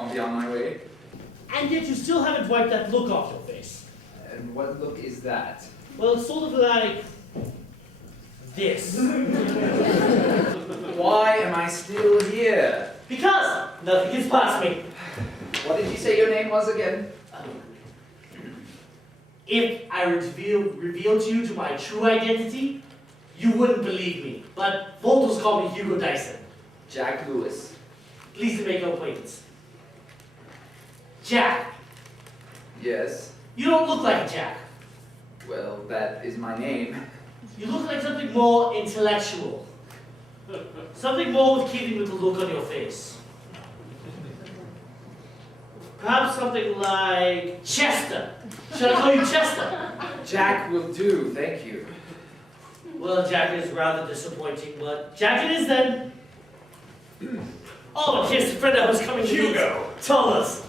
I'll be on my way. And yet you still haven't wiped that look off your face. And what look is that? Well, it's sort of like this. Why am I still here? Because nothing gets past me. What did you say your name was again? If I revealed you to my true identity, you wouldn't believe me. But Volters call me Hugo Dyson. Jack Lewis. Pleased to make your acquaintance. Jack. Yes. You don't look like a Jack. Well, that is my name. You look like something more intellectual. Something more with keeping with the look on your face. Perhaps something like Chester. Should I call you Chester? Jack will do, thank you. Well, Jack is rather disappointing, but Jack it is then. Oh, and here's the friend I was coming to meet. Hugo! Tell us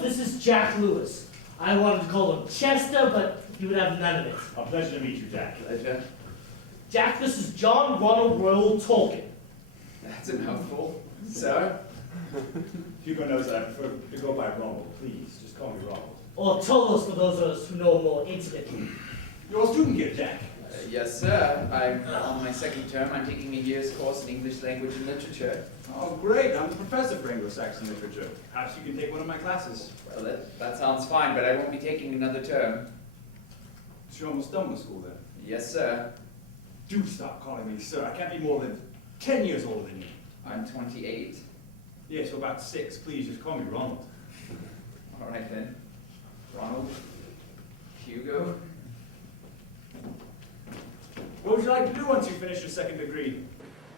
this is Jack Lewis. I wanted to call him Chester, but he would have none of it. A pleasure to meet you, Jack. Pleasure. Jack, this is John Ronald Royal Tolkien. That's a mouthful. Sir? Hugo knows that I prefer to go by Ronald. Please, just call me Ronald. Or Tolos for those of us who know him more intimately. You're a student here, Jack. Yes, sir. I'm on my second term. I'm taking a year's course in English language and literature. Oh, great. I'm the professor for Anglo-Saxon literature. Perhaps you can take one of my classes. Well, that sounds fine, but I won't be taking another term. So you're almost done with school then? Yes, sir. Do stop calling me sir. I can't be more than 10 years older than you. I'm 28. Yeah, so about 6. Please, just call me Ronald. All right, then. Ronald. Hugo. What would you like to do once you finish your second degree?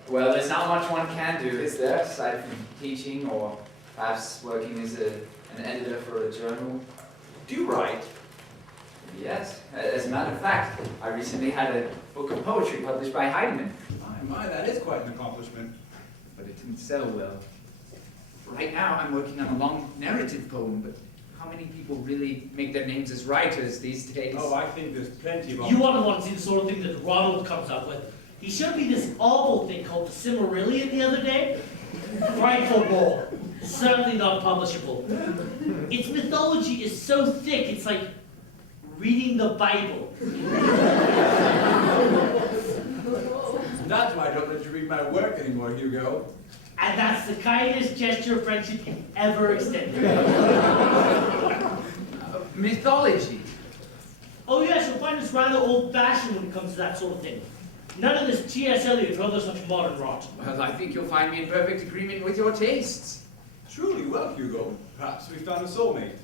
Well, there's not much one can do, is there, aside from teaching or perhaps working as an editor for a journal? Do you write? Yes. As a matter of fact, I recently had a book of poetry published by Heidemann. My, that is quite an accomplishment. But it didn't sell well. Right now, I'm working on a long narrative poem, but how many people really make their names as writers these days? Oh, I think there's plenty of... You want to see the sort of thing that Ronald comes up with. He showed me this awful thing called the Cimmerillion the other day. Frightful bore. Certainly not publishable. Its mythology is so thick, it's like reading the Bible. That's why I don't let you read my work anymore, Hugo. And that's the kindest gesture of friendship you've ever extended. Mythology. Oh yes, you'll find us rather old-fashioned when it comes to that sort of thing. None of this T.S. Eliot or other such modern rot. Well, I think you'll find me in perfect agreement with your tastes. Truly well, Hugo. Perhaps we found a soulmate.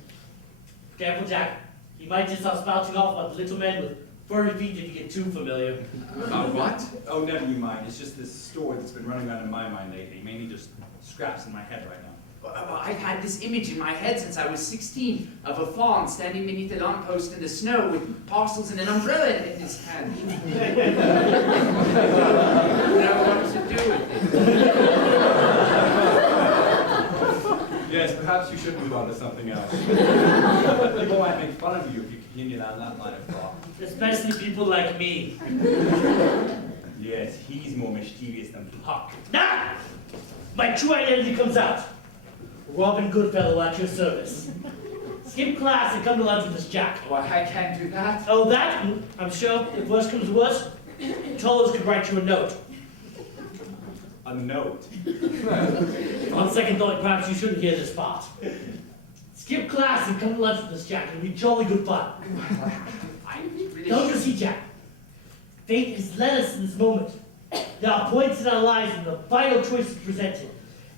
Careful, Jack. He might just start spouting off about little men with furry feet if you get too familiar. About what? Oh, never you mind. It's just this story that's been running around in my mind lately. Mainly just scraps in my head right now. Well, I've had this image in my head since I was 16 of a fawn standing beneath a lamppost in the snow with parcels and an umbrella in his hand. You know what to do with it. Yes, perhaps you should move on to something else. People might make fun of you if you continue down that line of thought. Especially people like me. Yes, he's more mischievous than Puck. Nah! My true identity comes out. Robin Goodfellow at your service. Skip class and come to lunch with us, Jack. Why, I can't do that. Oh, that? I'm sure if worse comes to worse, Tolos could write you a note. A note? On second thought, perhaps you shouldn't hear this part. Skip class and come to lunch with us, Jack. It'll be jolly good fun. I really Don't you should. see, Jack? Fate has led us in this moment. There are points in our lives when the vital choice is presented,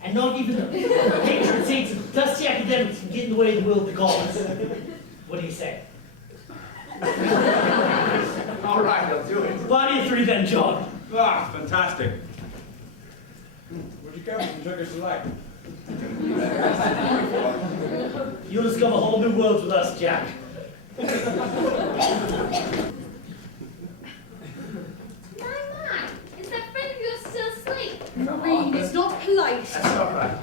and not even the patron saints of dusty academics can get in the way of the will of the gods. What do you say? All right, I'll do it. Body of three then, John. Ah, fantastic. Would you come from Turkish Delight? You'll discover whole new worlds with us, Jack. Maureen, it's not polite. That's all right.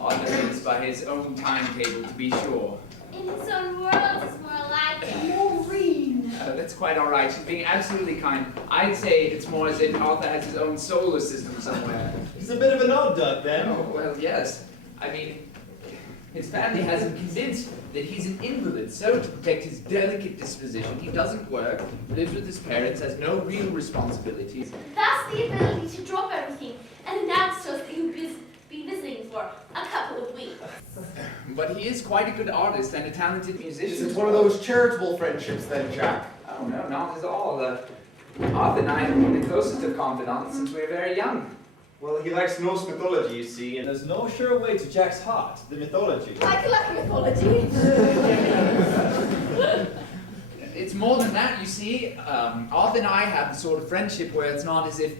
Others by his own timetable, to be sure. In his own world, it's more like Maureen. That's quite all right. She's being absolutely kind. I'd say it's more as if Arthur has his own solar system somewhere. He's a bit of an odd duck, then. Oh, well, yes. I mean, His family has him convinced that he's an invalid, so to protect his delicate disposition, he doesn't work, lives with his parents, has no real responsibilities. That's the ability to drop everything and announce to us that you'll be visiting for a couple of weeks. But he is quite a good artist and a talented musician. Is it one of those charitable friendships then, Jack? Oh no, not at all. Arthur and I have been the closest of confidants since we were very young. Well, he likes Norse mythology, you see, And there's no sure way to Jack's heart, the mythology. I like mythology. It's more than that, you see. Arthur and I have the sort of friendship where it's not as if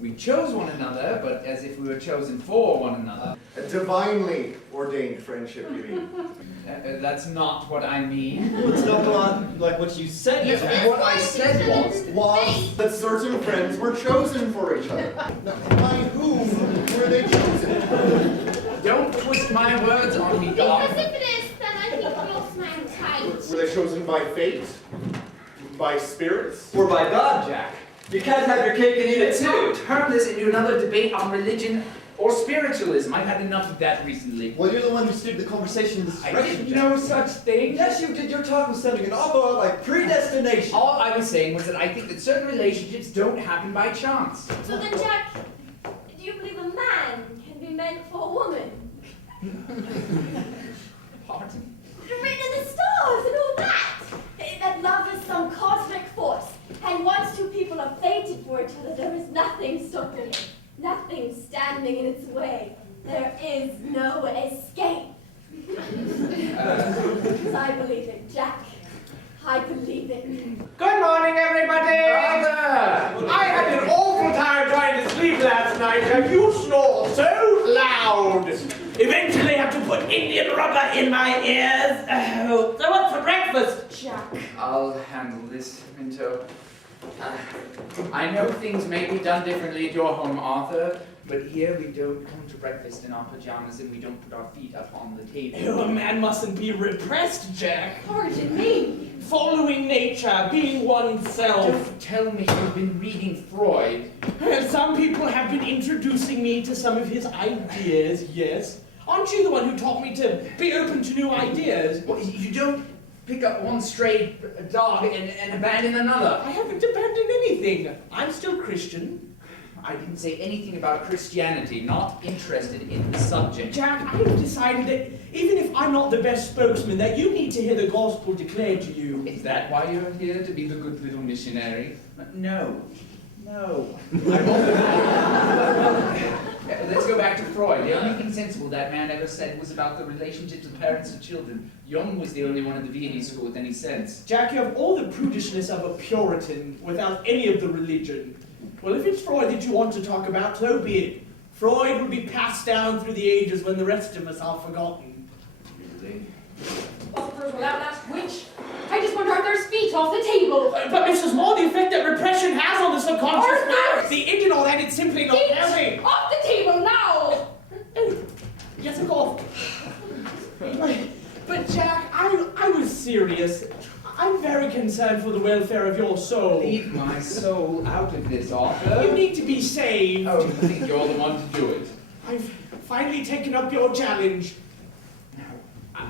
we chose one another, but as if we were chosen for one another. a divinely ordained friendship, you mean? That's not what I mean. It's not like what you said, Yeah, Jack. what I said Was that certain friends were chosen for each other. Now, by whom were they chosen? Don't twist my words on me, Doc. Because if it is, then I think you lost my tight. Were they chosen by fate? By spirits? Or by God, Jack. You can't have your cake and eat it Let's too. not turn this into another debate on religion or spiritualism. I've had enough of that recently. Well, you're the one who steered the conversation in this I direction, did Jack. no such thing. Yes, you did. Your talk was sounding an awful lot like predestination. All I was saying was that I think that certain relationships don't happen by chance. So then, Jack, do you believe a man can be meant for a woman? Pardon? Written in the stars and all that. That love is some cosmic force. And once two people are fated for each other, there is nothing stopping it. Nothing standing in its way. There is no escape. Because I believe it, Jack. I believe it. Good morning, everybody! Brother! I had an awful time trying to sleep last night, and you snore so loud. Eventually, I had to put Indian rubber in my ears. Oh, so what's for breakfast, Jack? I'll handle this, Minto. I know things may be done differently at your home, Arthur, but here we don't come to breakfast in our pajamas and we don't put our feet up on the table. A man mustn't be repressed, Jack. Pardon me. Following nature, being oneself. Don't tell me you've been reading Freud. Some people have been introducing me to some of his ideas, yes. Aren't you the one who taught me to be open to new ideas? Well, you don't pick up one stray dog and abandon another. I haven't abandoned anything. I'm still Christian. I didn't say anything about Christianity, not interested in the subject. Jack, I have decided that even if I'm not the best spokesman, that you need to hear the gospel declared to you. Is that why you're here, to be the good little missionary? No. No. Let's go back to Freud. The only thing sensible that man ever said was about the relationships of parents and children. Jung was the only one at the Viennese school with any sense. Jack, you have all the prudishness of a Puritan without any of the religion. Well, if it's Freud that you want to talk about, so be it. Freud will be passed down through the ages when the rest of us are forgotten. Really? Offers will outlast which? I just want Arthur's feet off the table. But Mrs. Moore, the effect that repression has on the subconscious Arthur! mind, the id and all that, it's simply not Feet healthy. off the table now! Yes, of course. But Jack, I was serious. I'm very concerned for the welfare of your soul. Leave my soul out of this, Arthur. You need to be saved. Oh, you think you're the one to do it? I've finally taken up your challenge. No. I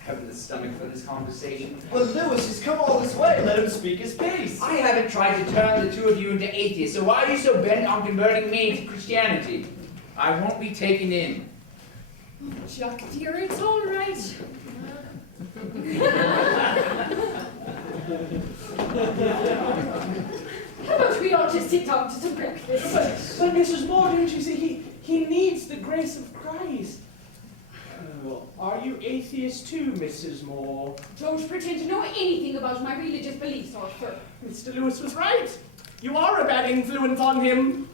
haven't the stomach for this conversation. Well, Lewis has come all this way. Let him speak his piece. I haven't tried to turn the two of you into atheists, so why are you so bent on converting me to Christianity? I won't be taken in. Jack, dear, it's all right. How about we all just sit down to some breakfast? But Mrs. Moore, don't you see, he needs the grace of Christ. Oh, are you atheist too, Mrs. Moore? Don't pretend to know anything about my religious beliefs, Arthur. Mr. Lewis was right. You are a bad influence on him.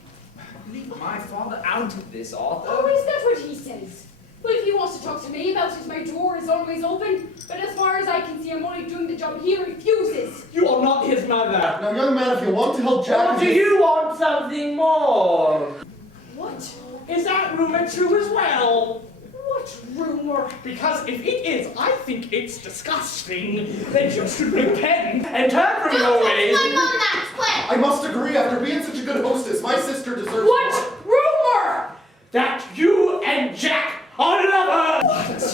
Leave my father out of this, Arthur. Oh, is that what he says? Well, if he wants to talk to me about it, my door is always open. But as far as I can see, I'm only doing the job he refuses. You are not his mother. Now, young man, if you want to help Jack... Or do you want something more? What? Is that rumor true as well? What rumor? Because if it is, I think it's disgusting. Then you should repent and turn from your ways. My mom that quick! I must agree, after being such a good hostess, my sister deserves... What rumor? That you and Jack are lovers.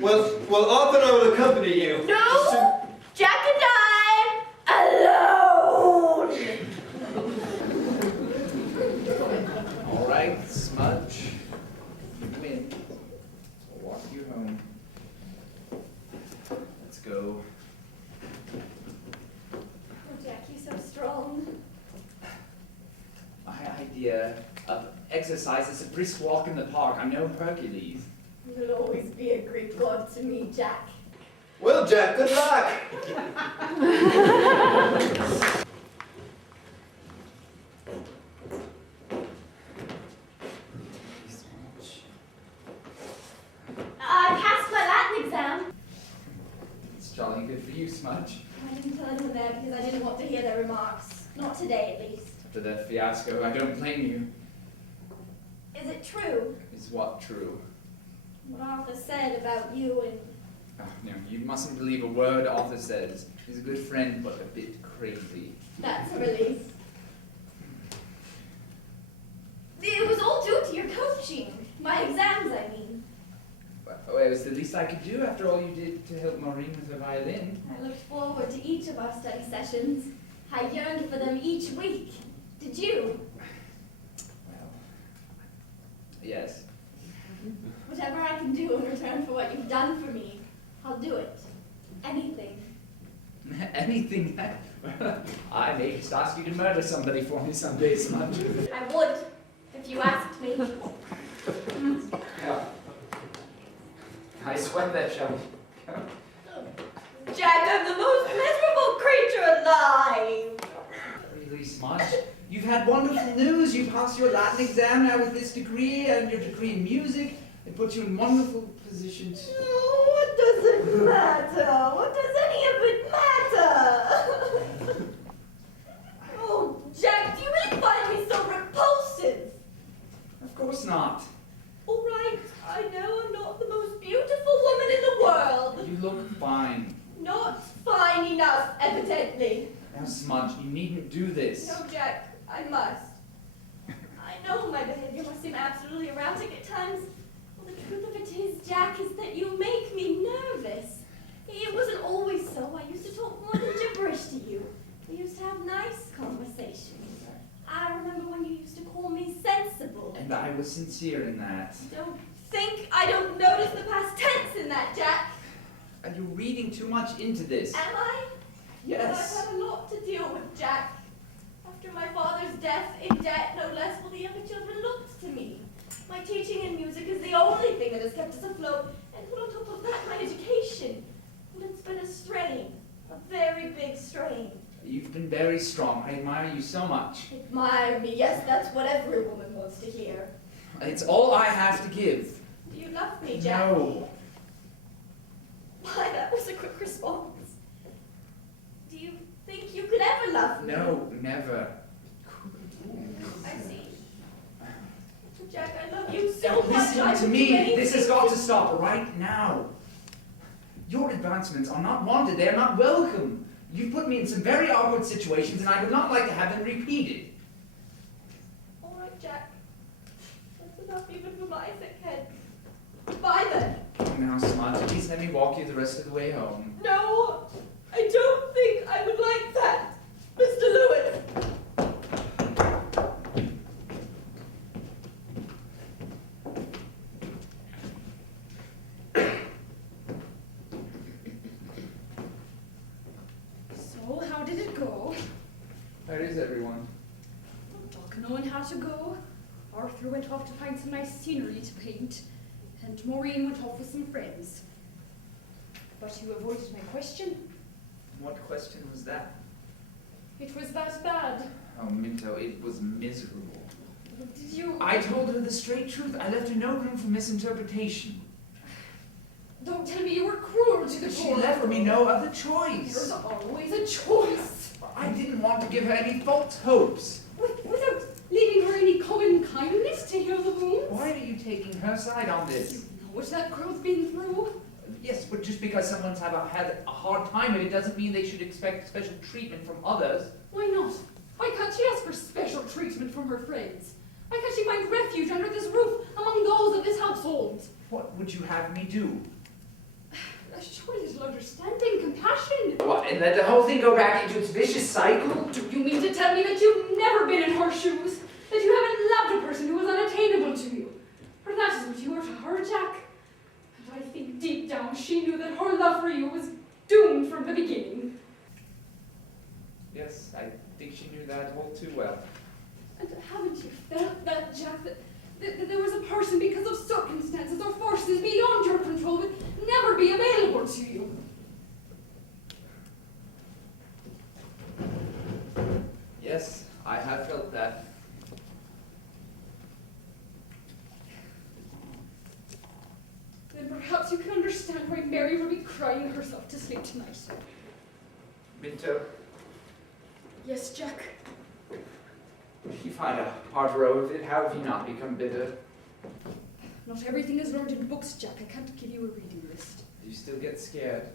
Well, off and I will accompany you. No! Jack and I, alone! All right, Smudge. You win. I'll walk you home. Let's go. Oh, Jack, you're so strong. My idea of exercise is a brisk walk in the park. I'm no Hercules. You'll always be a Greek god to me, Jack. Well, Jack, good luck. I passed my Latin exam. It's jolly good for you, Smudge. I didn't tell anyone there because I didn't want to hear their remarks. Not today, at least. After that fiasco, I don't blame you. Is it true, Is what true? what Arthur said about you and... Oh, no, you mustn't believe a word Arthur says. He's a good friend, but a bit crazy. That's a relief. It was all due to your coaching. My exams, I mean. Well, it was the least I could do after all you did to help Maureen with her violin. I looked forward to each of our study sessions. I yearned for them each week. Did you? Well, yes. Whatever I can do in return for what you've done for me, I'll do it. Anything. Anything. I may just ask you to murder somebody for me someday, Smudge. I would, if you asked me. Yeah. I sweat that shell. Jack, I'm the most miserable creature alive! Really, Smudge? You've had wonderful news. You passed your Latin exam now with this degree and your degree in music. It puts you in wonderful positions. Oh, what does it matter? What does any of it matter? Oh, Jack, do you really find me so repulsive? Of course not. All right, I know I'm not the most beautiful woman in the world. You look fine. Not fine enough, evidently. Now, Smudge, you needn't do this. No, Jack, I must. I know my behavior must seem absolutely erratic at times. Well, the truth of it is, Jack, is that you make me nervous. It wasn't always so. I used to talk more than gibberish to you. We used to have nice conversations. I remember when you used to call me sensible. And I was sincere in that. Don't think I don't notice the past tense in that, Jack. Are you reading too much into this? Am I? Yes. I've had a lot to deal with, Jack. After my father's death, in debt no less, will the younger children look to me. My teaching in music is the only thing that has kept us afloat, and put on top of that, my education. Well, it's been a strain, a very big strain. You've been very strong. I admire you so much. Admire me, yes, that's what every woman wants to hear. It's all I have to give. Do you love me, Jack? No. Why, that was a quick response. Do you think you could ever love me? No, never. I see. Jack, I love you so much. Listen I to would do me. anything This has got to stop right now. Your advancements are not wanted. They are not welcome. You've put me in some very awkward situations, and I would not like to have them repeated. All right, Jack. That's enough even for my thick head. Bye then. Now, Smudge, please let me walk you the rest of the way home. No, I don't think I would like that, Mr. Lewis. So, how did it go? Where is everyone? Doc and Owen had to go. Arthur went off to find some nice scenery to paint. And Maureen went off with some friends. But you avoided my question. What question was that? It was that bad. Oh, Minto, it was miserable. Did you... I told her the straight truth. I left her no room for misinterpretation. Don't tell me you were cruel to the She poor left me girl. no other There's choice. always a choice. I didn't want to give her any false hopes. Without leaving her any common kindness to heal the wounds. Why are you taking her side on You this? know what that girl's been through. Yes, but just because someone's had a hard time, it doesn't mean they should expect special treatment from others. Why not? Why can't she ask for special treatment from her friends? Why can't she find refuge under this roof among those of this household? What would you have me do? show a little understanding, compassion. What, and let the whole thing go back into its vicious cycle? Do you mean to tell me that you've never been in her shoes? That you haven't loved a person who was unattainable to you? For that is what you were to her, Jack. And I think deep down she knew that her love for you was doomed from the beginning. Yes, I think she knew that all too well. And haven't you felt that, Jack, that there was a person because of circumstances or forces beyond your control would never be available to you? Yes, I have felt that. Then perhaps you can understand why Mary will be crying herself to sleep tonight. Minto, Yes, Jack. you've had a hard row of it. How have you not become bitter? Not everything is learned in books, Jack. I can't give you a reading list. Do you still get scared?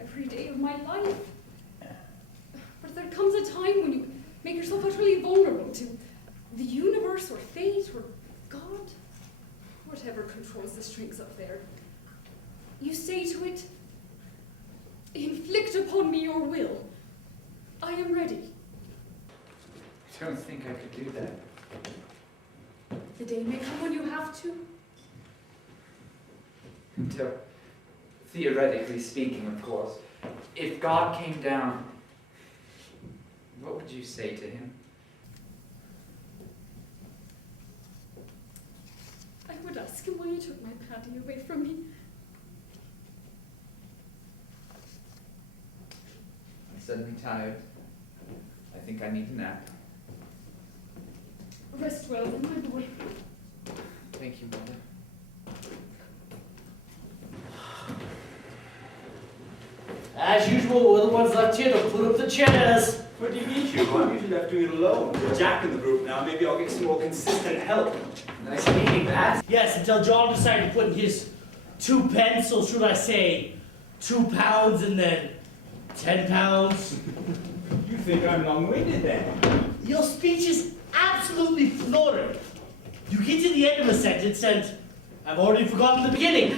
Every day of my life. But there comes a time when you make yourself utterly vulnerable to the universe or fate or God, whatever controls the strings up there. You say to it, inflict upon me your will. I am ready. I don't think I could do that. The day may come when you have to. Minto, theoretically speaking, of course, if God came down, what would you say to him? I would ask him why he took my Paddy away from me. I'm suddenly tired. I think I need a nap. Rest well then, my boy. Thank you, Mother. As usual, we're the ones left here to put up the chairs. What do you mean, Hugo? I'm usually left doing it alone. With Jack in the group now, maybe I'll get some more consistent help. Nice meeting, that. Yes, until John decided to put in his 2 pence, or should I say, 2 pounds and then 10 pounds. You think I'm long-winded then? Your speech is absolutely florid. You get to the end of a sentence and I've already forgotten the beginning.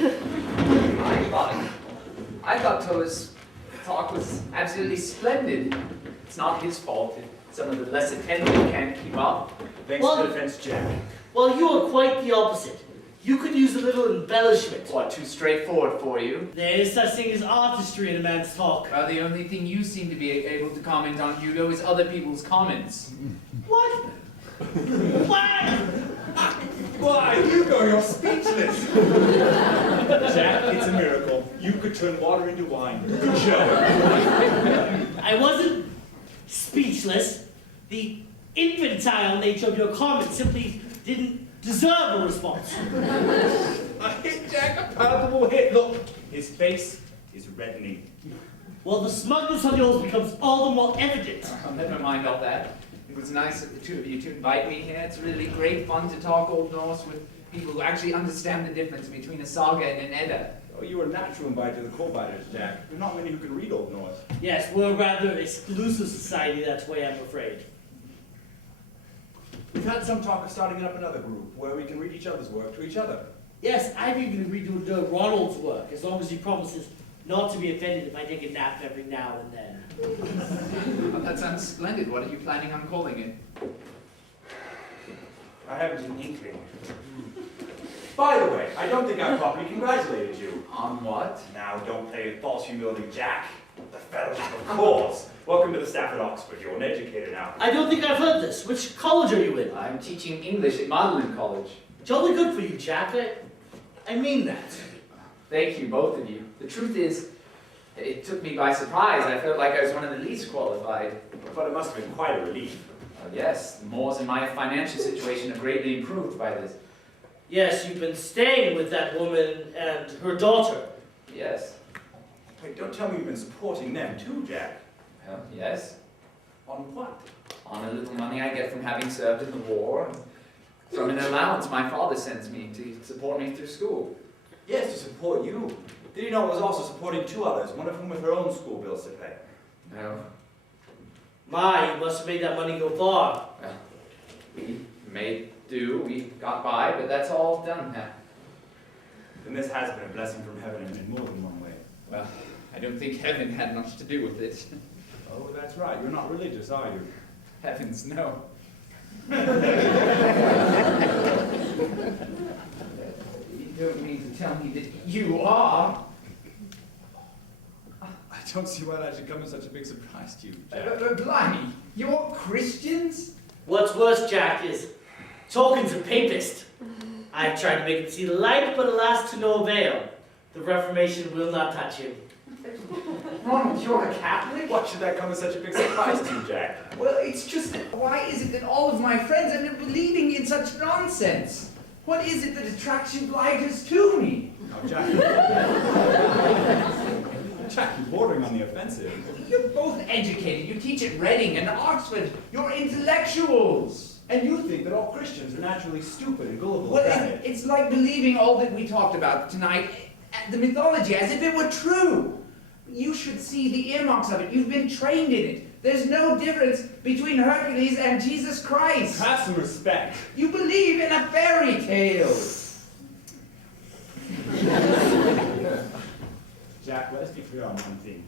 I thought Toa's talk was absolutely splendid. It's not his fault if some of the less attentive can't keep up. Thanks Well- for the defense, Jack. Well, you are quite the opposite. You could use a little embellishment. What, too straightforward for you? There is such thing as artistry in a man's talk. Well, the only thing you seem to be able to comment on, Hugo, is other people's comments. What? What? Why, Hugo, you're speechless. Jack, it's a miracle. You could turn water into wine. Good show. I wasn't speechless. The infantile nature of your comment simply didn't deserve a response. I hit Jack a palatable hit. Look, his face is reddening. Well, the smugness on yours becomes all the more evident. Never mind all that. It was nice of the two of you to invite me here. It's really great fun to talk Old Norse with people who actually understand the difference between a saga and an Edda. Oh, you were a natural invite to the co-writers, Jack. There are not many who can read Old Norse. Yes, we're a rather exclusive society that way, I'm afraid. We've had some talk of starting up another group where we can read each other's work to each other. Yes, I've even agreed to do Ronald's work, as long as he promises not to be offended if I take a nap every now and then. Oh, that sounds splendid. What are you planning on calling it? I haven't an inkling. By the way, I don't think I properly congratulated you. On what? Now, don't play false humility, Jack. The fellowship of course. Welcome to the staff at Oxford. You're an educator now. I don't think I've heard this. Which college are you in? I'm teaching English at Magdalen College. Jolly good for you, Jack. I mean that. Thank you, both of you. The truth is, it took me by surprise. I felt like I was one of the least qualified. But it must have been quite a relief. Yes, the Moors and my financial situation have greatly improved by this. Yes, you've been staying with that woman and her daughter. Yes. Wait, don't tell me you've been supporting them too, Jack. Well, yes. On what? On a little money I get from having served in the war, and from an allowance my father sends me to support me through school. Yes, to support you. Did you know it was also supporting 2 others, one of whom with her own school bills to pay? No. My, you must have made that money go far. Well, we made do, we got by, but that's all done now. Then this has been a blessing from heaven in more than one way. Well, I don't think heaven had much to do with it. Oh, that's right. You're not religious, are you? Heavens, no. You don't mean to tell me that you are? I don't see why that should come as such a big surprise to you, Jack. Blimey, you're Christians? What's worse, Jack, is Tolkien's a papist. I've tried to make him see the light, but alas, to no avail. The Reformation will not touch him. Ronald, you're a Catholic? What should that come as such a big surprise to you, Jack? Well, it's just that why is it that all of my friends are believing in such nonsense? What is it that attracts you blighters to me? Oh, Jack. Jack, you're bordering on the offensive. You're both educated. You teach at Reading and Oxford. You're intellectuals. And you think that all Christians are naturally stupid and gullible. Well, it's like believing all that we talked about tonight, the mythology, as if it were true. You should see the earmarks of it. You've been trained in it. There's no difference between Hercules and Jesus Christ. Have some respect. You believe in a fairy tale. Jack, let us be clear on one thing.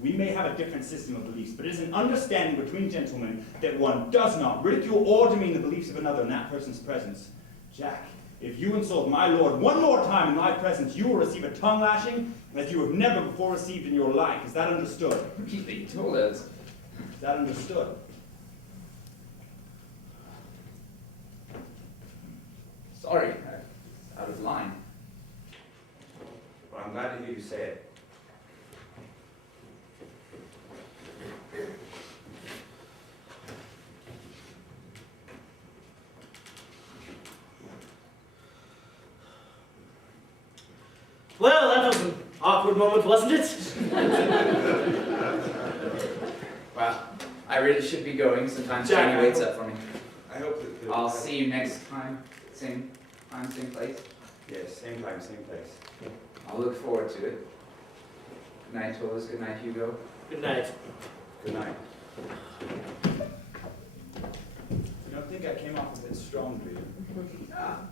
We may have a different system of beliefs, but it is an understanding between gentlemen that one does not ridicule or demean the beliefs of another in that person's presence. Jack, if you insult my lord one more time in my presence, you will receive a tongue lashing that you have never before received in your life. Is that understood? He told us. Is that understood? Sorry, out of line. Well, I'm glad to hear you say it. Well, that was an awkward moment, wasn't it? Well, I really should be going. Sometimes Jack, Jenny waits up for me. I hope that... I'll see you next time. Same time, same place. Yes, same time, same place. I'll look forward to it. Good night, Tolas. Good night, Hugo. Good night. Good night. I don't think I came off a bit strong, do you?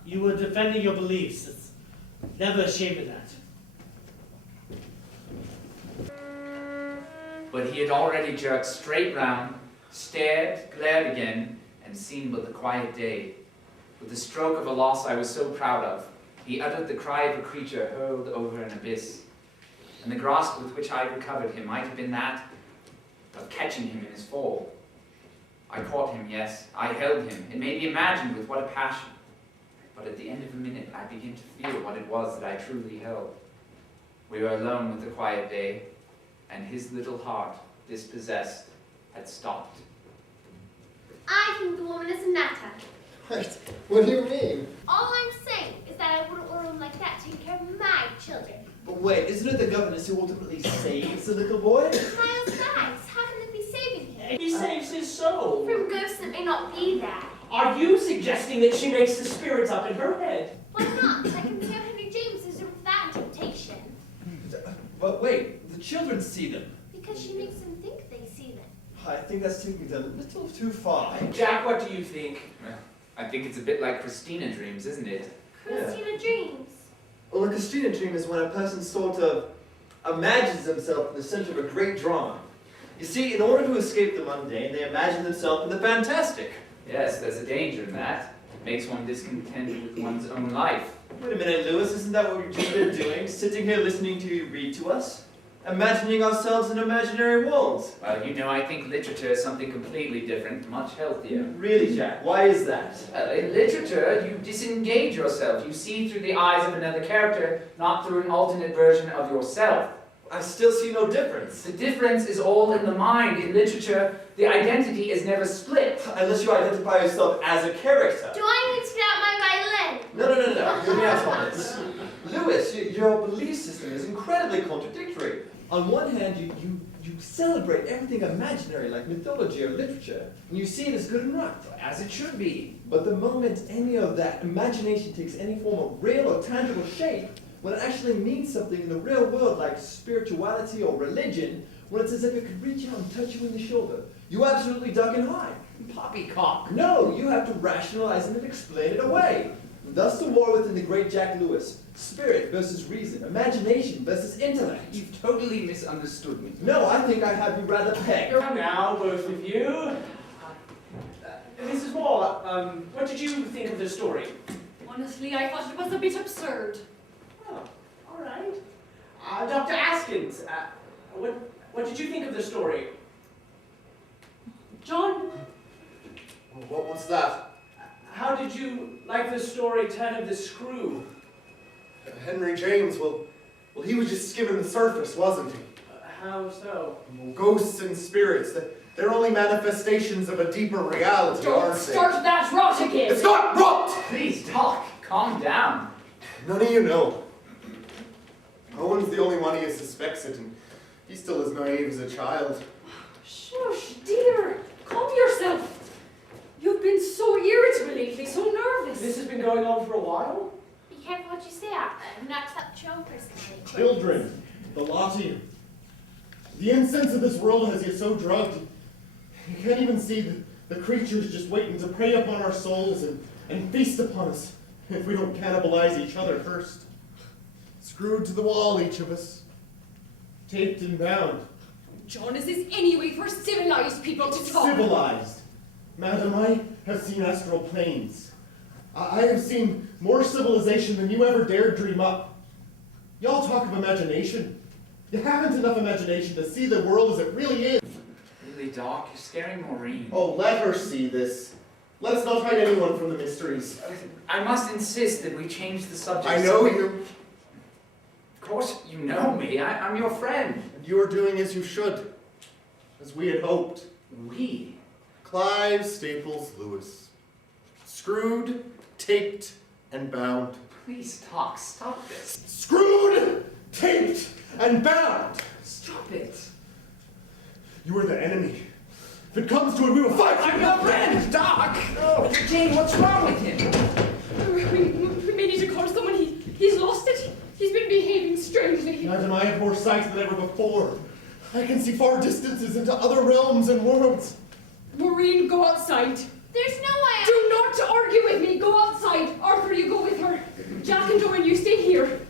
You were defending your beliefs. It's never ashamed of that. But he had already jerked straight round, stared, glared again, and seen but the quiet day. With the stroke of a loss I was so proud of, he uttered the cry of a creature hurled over an abyss. And the grasp with which I recovered him might have been that of catching him in his fall. I caught him, yes, I held him. It may be imagined with what a passion. But at the end of a minute, I began to feel what it was that I truly held. We were alone with the quiet day, and his little heart, dispossessed, had stopped. I think the woman is a nutter. What? What do you mean? All I'm saying is that I wouldn't want a woman like that taking care of my children. But wait, isn't it the governess who ultimately saves the little boy? Miles Bags, how can it be saving him? He saves his soul. From ghosts that may not be there. Are you suggesting that she makes the spirits up in her head? Why not? I can see how Henry James is without temptation. But wait, the children see them. Because she makes them think they see them. I think that's taking it a little too far. Jack, what do you think? Well, I think it's a bit like Christina dreams, isn't it? Christina dreams. Well, a Christina dream is when a person sort of imagines themselves in the center of a great drama. You see, in order to escape the mundane, they imagine themselves in the fantastic. Yes, there's a danger in that. It makes one discontented with one's own life. Wait a minute, Lewis, isn't that what we've just been doing? Sitting here listening to you read to us? Imagining ourselves in imaginary worlds? Well, you know, I think literature is something completely different, much healthier. Really, Jack, why is that? In literature, you disengage yourself. You see through the eyes of another character, not through an alternate version of yourself. I still see no difference. The difference is all in the mind. In literature, the identity is never split. Unless you identify yourself as a character. Do I need to get out my violin? No. Hear me out on this. Lewis, your belief system is incredibly contradictory. On one hand, you celebrate everything imaginary like mythology or literature, and you see it as good and right. As it should be. But the moment any of that imagination takes any form of real or tangible shape, when it actually means something in the real world like spirituality or religion, when it's as if it could reach out and touch you in the shoulder, you absolutely duck and hide. Poppycock. No, you have to rationalize it and explain it away. Thus the war within the great Jack Lewis. Spirit versus reason, imagination versus intellect. You've totally misunderstood me. No, I think I have you rather pegged. Come now, both of you. Mrs. Moore, what did you think of the story? Honestly, I thought it was a bit absurd. Oh, all right. Dr. Askins, what did you think of the story? John? What's that? How did you like the story Turn of the Screw? Henry James, well, he was just skimming the surface, wasn't he? How so? Ghosts and spirits, they're only manifestations of a deeper reality, Don't aren't they? start that rot again! It's not rot! Please, Doc, calm down. None of you know. Owen's the only one who suspects it, and he's still as naive as a child. Shush, dear. Calm yourself. You've been so irritable lately, so nervous. This has been going on for a while? Be careful what you say out there. Not that joker's Children, the lot of you. The incense of this world has you so drugged, you can't even see the creatures just waiting to prey upon our souls and feast upon us if we don't cannibalize each other first. Screwed to the wall, each of us. Taped and bound. John, is this any way for civilized people to talk? Civilized. Madam, I have seen astral planes. I have seen more civilization than you ever dared dream up. Y'all talk of imagination. You haven't enough imagination to see the world as it really is. Really, Doc, you're scaring Maureen. Oh, let her see this. Let us not hide anyone from the mysteries. I must insist that we change the subject. I know you. Of course, you know me. I'm your friend. And you are doing as you should, as we had hoped. We? Clive Staples Lewis. Screwed, taped, and bound. Please, Doc, stop this. Screwed, taped, and bound. Stop it. You are the enemy. If it comes to it, we will fight. I'm your friend, Doc. Oh, Jane, what's wrong with him? We may need to call someone. He's lost it. He's been behaving strangely. Madam, I have more sight than ever before. I can see far distances into other realms and worlds. Maureen, go outside. There's no way. Do not argue with me. Go outside. Arthur, you go with her. Jack and Owen, you stay here.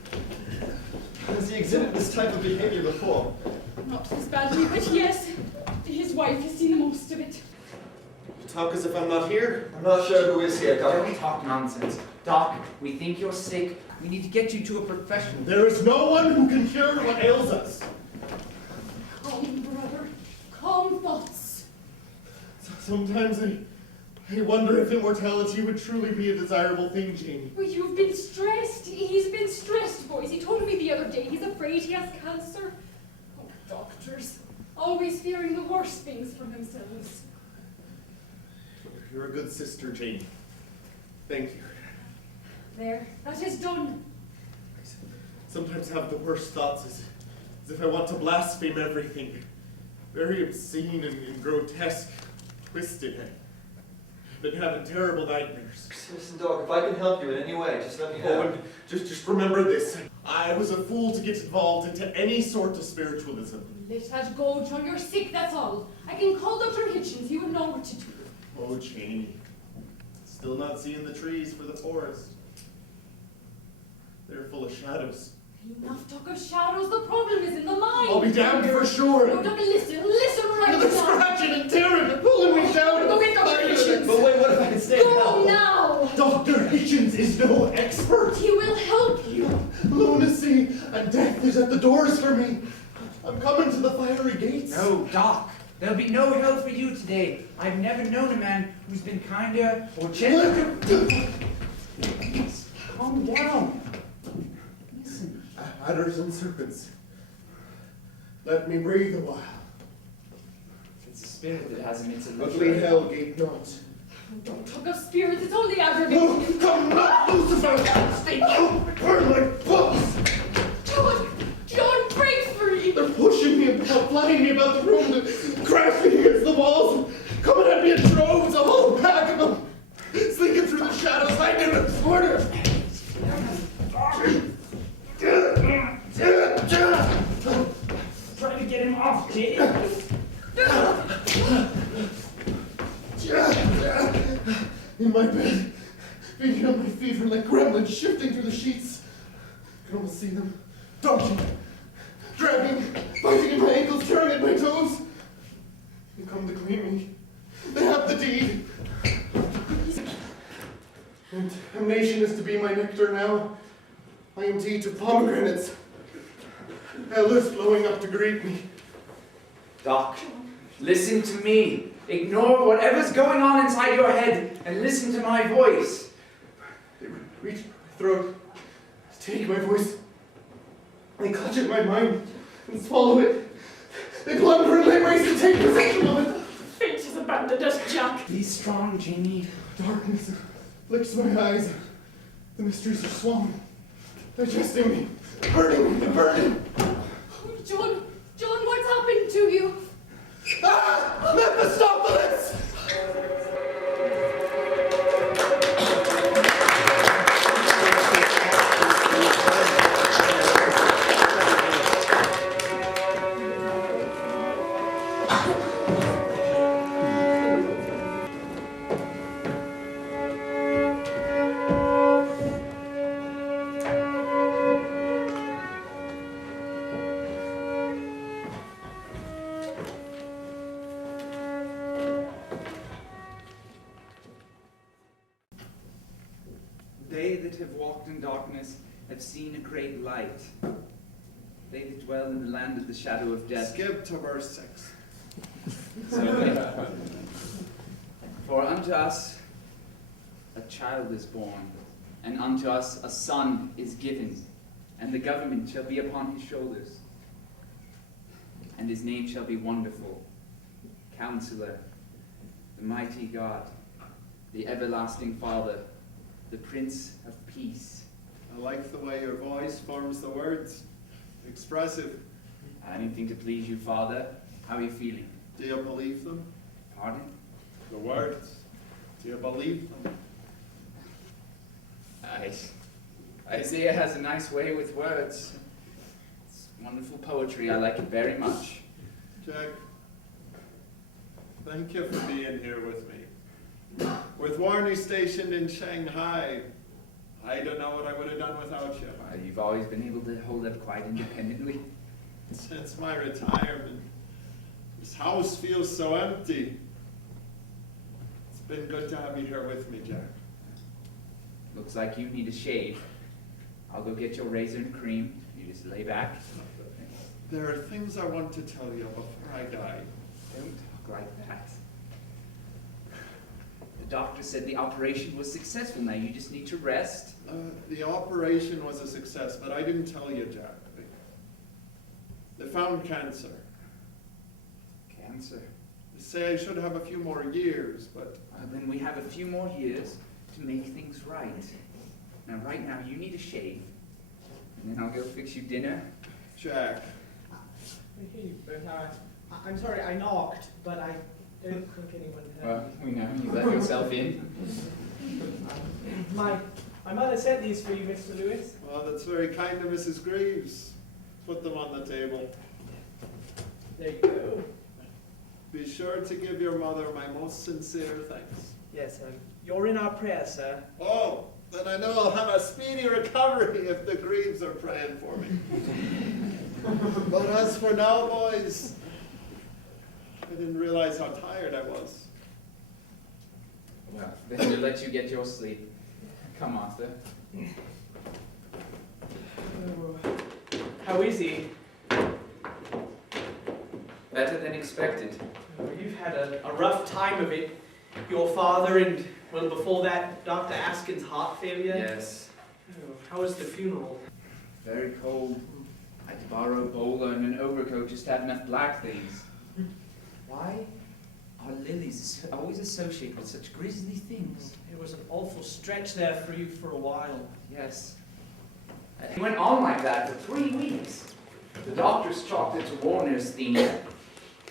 Has he exhibited this type of behavior before? Not as badly, but yes. His wife has seen the most of it. You talk as if I'm not here. I'm not sure who is here, Doc. Don't talk nonsense. Doc, we think you're sick. We need to get you to a professional. There is no one who can cure what ails us. Calm, brother. Calm thoughts. Sometimes I wonder if immortality would truly be a desirable thing, Janie. Well, you've been stressed. He's been stressed, boys. He told me the other day he's afraid he has cancer. Oh, doctors. Always fearing the worst things for themselves. You're a good sister, Janie. Thank you. There. That is done. I sometimes have the worst thoughts as if I want to blaspheme everything. Very obscene and grotesque, twisted. I've been having terrible nightmares. Listen, Doc, if I can help you in any way, just let me know. Oh, and just remember this. I was a fool to get involved into any sort of spiritualism. Let that go, John. You're sick, that's all. I can call Dr. Hitchens. He would know what to do. Oh, Janie. Still not seeing the trees for the forest. They're full of shadows. Enough talk of shadows. The problem is in the mind. I'll be damned for sure. No, Doc, listen right They're now. scratching and tearing and pulling me down. Go get Dr. Hitchens. But wait, what if I can stay and Go help? now. Dr. Hitchens is no expert. He will help you. Lunacy and death is at the doors for me. I'm coming to the fiery gates. No, Doc. There'll be no help for you today. I've never known a man who's been kinder or gentler. Please, calm down. Listen. Adders and serpents. Let me breathe a while. It's a spirit that has him. It's a Ugly hell gape not. Don't talk of spirits. It's only aggravating No, you. come not, Lucifer! Stay down! Burn my books! John, break free. They're pushing me about, flying me about the room, crashing against the walls, and coming at me in droves, a whole pack of them, slinking through the shadows, hiding in the corner. Trying to get him off, kid. In my bed, being on my fever like gremlins shifting through the sheets. I can almost see them. Dodging, dragging, biting at my ankles, tearing at my toes. They come to claim me. They have the deed. And damnation is to be my nectar now. I am to eat of pomegranates. Hell is flowing up to greet me. Doc, listen to me. Ignore whatever's going on inside your head and listen to my voice. They reach my throat, take my voice. They clutch at my mind and swallow it. They plunder and lay waste and take possession of it. Fate has abandoned us, Jack. Be strong, Jeannie. Darkness flicks my eyes. The mysteries are swollen, digesting me, hurting me, burning. John, what's happened to you? Ah! Mephistopheles! They that have walked in darkness have seen a great light. They that dwell in the land of the shadow of death. Skip to verse 6. For unto us a child is born, and unto us a son is given, and the government shall be upon his shoulders. And his name shall be Wonderful, Counselor, the Mighty God, the Everlasting Father, the Prince of Peace. I like the way your voice forms the words. Expressive. Anything to please you, Father. How are you feeling? Do you believe them? Pardon? The words. Do you believe them? Isaiah has a nice way with words. It's wonderful poetry. I like it very much. Jack, thank you for being here with me. With Warney stationed in Shanghai, I don't know what I would have done without you. You've always been able to hold up quite independently. Since my retirement, this house feels so empty. It's been good to have you here with me, Jack. Looks like you need a shave. I'll go get your razor and cream. You just lay back. There are things I want to tell you before I die. Don't talk like that. The doctor said the operation was successful. Now you just need to rest. The operation was a success, but I didn't tell you, Jack. They found cancer. Cancer. They say I should have a few more years, but... Then we have a few more years to make things right. Now, right now, you need a shave. And then I'll go fix you dinner. Jack. Hey, but I'm sorry, I knocked, but I don't think anyone heard. Well, we know you let yourself in. My mother sent these for you, Mr. Lewis. Well, that's very kind of Mrs. Greaves. Put them on the table. There you go. Be sure to give your mother my most sincere thanks. Yes, you're in our prayers, sir. Oh, then I know I'll have a speedy recovery if the Greaves are praying for me. But as for now, boys, I didn't realize how tired I was. Well, then we'll let you get your sleep. Come, Arthur. How is he? Better than expected. You've had a rough time of it. Your father and, well, before that, Dr. Askin's heart failure. Yes. How was the funeral? Very cold. I had to borrow a bowler and an overcoat just to have enough black things. Why are lilies always associated with such grisly things? It was an awful stretch there for you for a while. Yes. It went on like that for 3 weeks. The doctors chalked it to Warner's theme.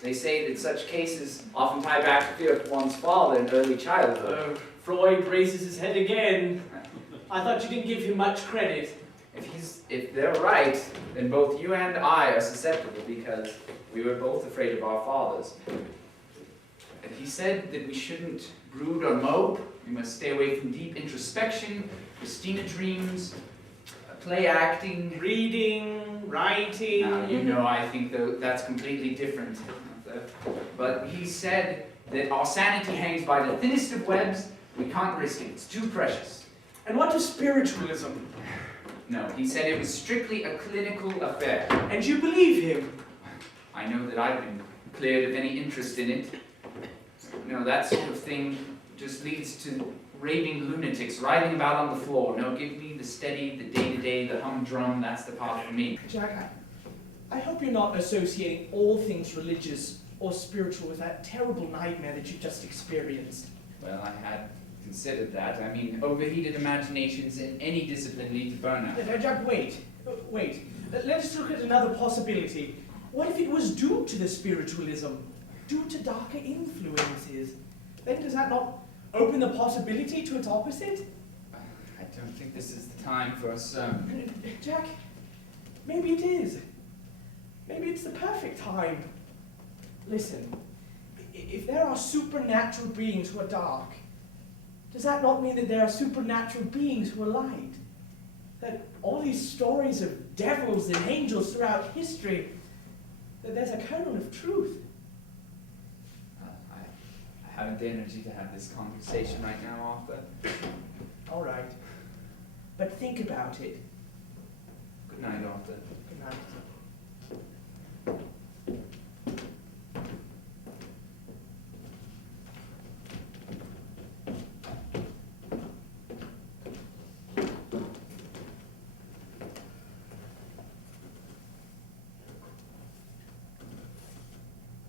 They say that such cases often tie back to fear of one's father in early childhood. Freud raises his head again. I thought you didn't give him much credit. If they're right, then both you and I are susceptible because we were both afraid of our fathers. He said that we shouldn't brood or mope. We must stay away from deep introspection, Christina dreams, play acting. Reading, writing. Now, you know, I think that's completely different. But he said that our sanity hangs by the thinnest of webs. We can't risk it. It's too precious. And what is spiritualism? No, he said it was strictly a clinical affair. And you believe him? I know that I've been cleared of any interest in it. You know, that sort of thing just leads to raving lunatics writhing about on the floor. No, give me the steady, the day-to-day, the humdrum. That's the part for me. Jack, I hope you're not associating all things religious or spiritual with that terrible nightmare that you just experienced. Well, I had considered that. I mean, overheated imaginations in any discipline lead to burnout. Jack, wait. Let's look at another possibility. What if it was due to the spiritualism? Due to darker influences? Then does that not open the possibility to its opposite? I don't think this is the time for us. Jack, maybe it is. Maybe it's the perfect time. Listen, if there are supernatural beings who are dark, does that not mean that there are supernatural beings who are light? That all these stories of devils and angels throughout history, that there's a kernel of truth? I haven't the energy to have this conversation right now, Arthur. All right. But think about it. Good night, Arthur. Good night.